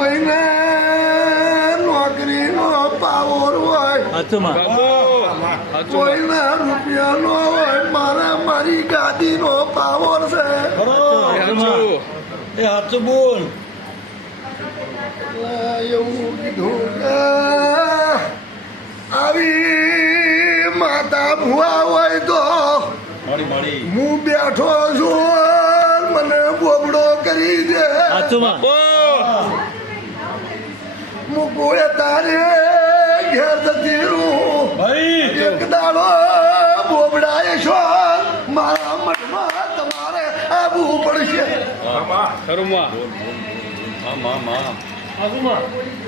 કોઈને નોકરીનો પાવર હોય, કોઈને રૂપિયાનો હોય, મારે મારી ગાદીનો પાવર છે. એ સાચું બોલ. એવું કીધું કે આવી માતા ભુવા હોય તો હું બેઠો છું, મને બોબડો કરી દે. હું કોઈ તારે ઘેર જતી રહું, એક દાડો બોબડાએ છો મારા મઠમાં તમારે આવવું પડશે.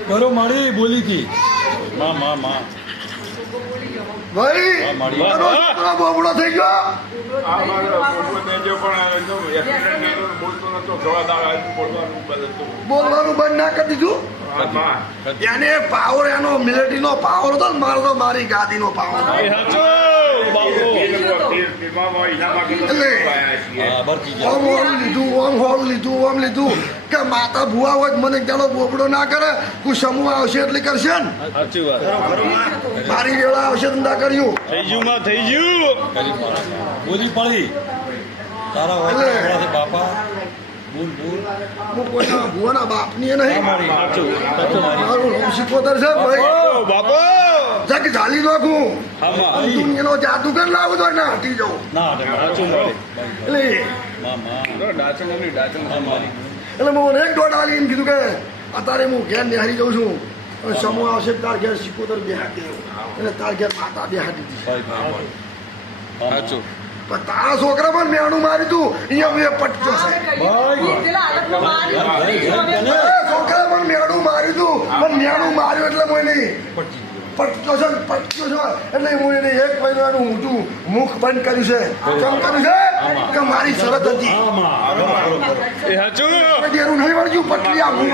કરો મારી બોલી થી ભાઈ બોબડો થઈ ગયો. બોલવાનું બંધ ના કરી દીધું. એને પાવર, એનો મિલિટરીનો પાવર હતો ને, મારો તો મારી ગાદીનો પાવર. લીધું કે માતા ભુવા હોય મને ચાલો બોબડો ના કરે, હું સમૂહ આવશે એટલે કરશે ને. મારી વેળા આવશે તો ના કર્યું. થઈ ગયું બોલી પડી તારા બાપા. બોલ બોલ. હું કોઈના ભુવાના બાપની નહીં. મારું નામ શીખોતર છે ભાઈ. જગ ઝાલી નાખું. દુનિયાનો જાદુગર લાવું તો ના હટી જાઉં. એટલે હું એક દોઢ આલીને કીધું કે અત્યારે હું ઘેર નિહારી જાઉં છું, સમૂહ આવશે તાર ઘેર શીખોતર બેહાડી દેવું, એટલે તાર ઘેર માતા બેહાડી દીધી. પણ તારા છોકરા પણ મેણું મારી તું અહીંયા પટકો છે. છોકરા પણ મેણું મારી તું, પણ મેણું માર્યું એટલે હું નહીં પટકો છે, પટકો છે એટલે હું એને 1 મહિનાનું ઊંધું મુખ બંધ કર્યું છે. કેમ કર્યું છે કે મારી શરત હતી. એનું નહીં વળગ્યું પટલી આપવું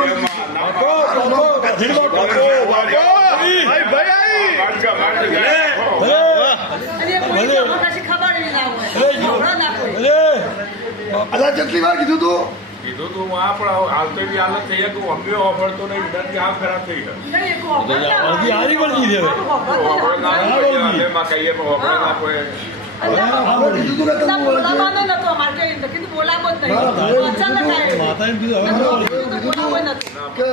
અલા કેટલી વાર કીધું તું? કીધું તું આ પણ હાલ તો એવી હાલત થઈ તું અમને વાપરતો નહીં, વિધાનથી આમ ખરાબ થઈ ગયો. કે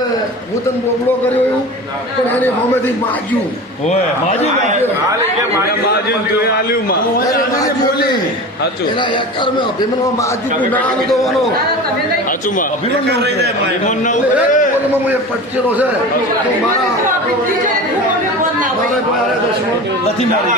હું તને બોબડો કર્યો એવું, પણ એની હોમેથી માગ્યું. એના એકર મેં અભિમાનમાં માગ્યું તું ના દોવાનો. હું એક પટકેલો છે તો મારા નથી મારી